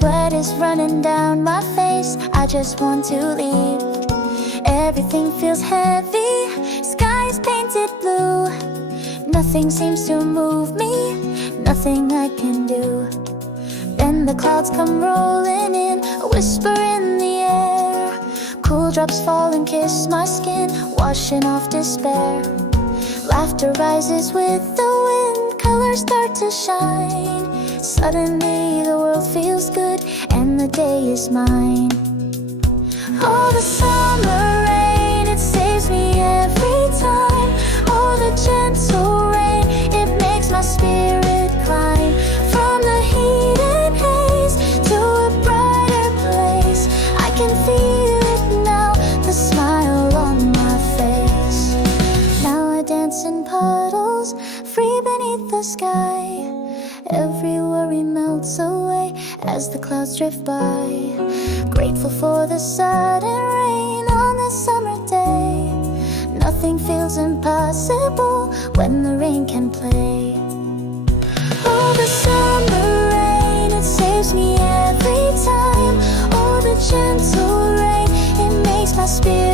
sweat is running down my face. I just want to leave. Everything feels heavy, sky's painted blue. Nothing seems to move me, nothing I can do. Then the clouds come rolling in, a whisper in the air. Cool drops fall and kiss my skin, washing off despair. Laughter rises with the wind, colors start to shine. Suddenly the world feels good and the day is mine. Oh, the summer rain, it saves me every time. Oh, the gentle rain, it makes my spirit climb. From the heat and haze to a brighter place, I can feel it now, the smile on my face. Now I dance in puddles, free beneath the sky. Every worry melts away as the clouds drift by. Grateful for the sudden rain on this summer day. Nothing feels impossible when the rain can play. Oh, the summer rain, it saves me every time. Oh, the gentle rain, it makes my spirit